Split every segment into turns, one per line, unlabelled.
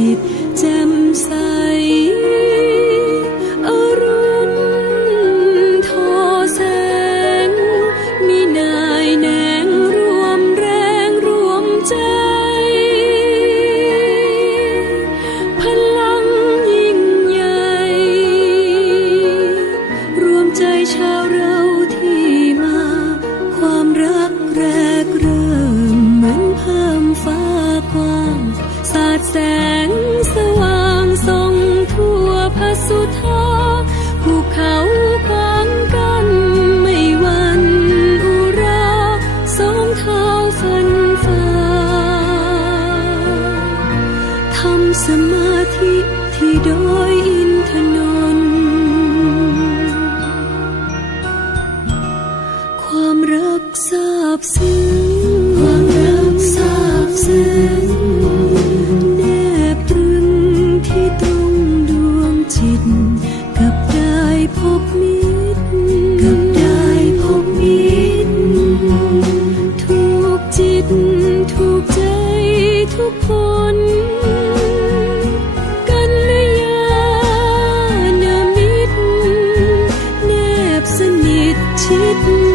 จิตแจ่มใสรุทอแสง มีนายแนงรวมแรงรวมใจ พลังยิ่งใหญ่ รวมใจชาวเราที่มา ความรักแรกเริ่มเหมือนเพิ่มฟ้ากว้างาแสงสมาธิที่โดยอินทนนความรักทราบซึ้งความรักทราบซึ้ง
แนบตรึงที่ตรงดวงจิต กับได้พบมิตร
กับได้พบมิตร
ทุกจิตทุกใจทุกคน you.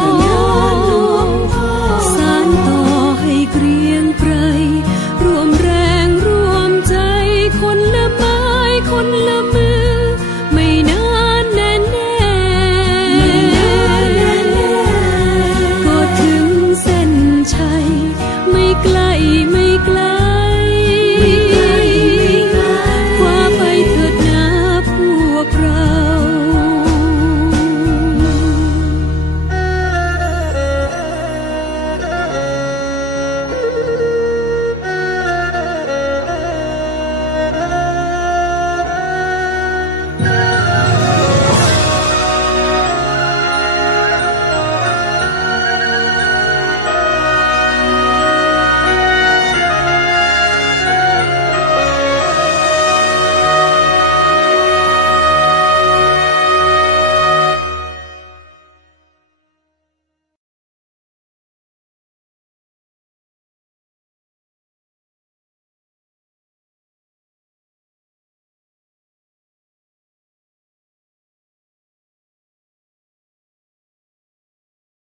Oh.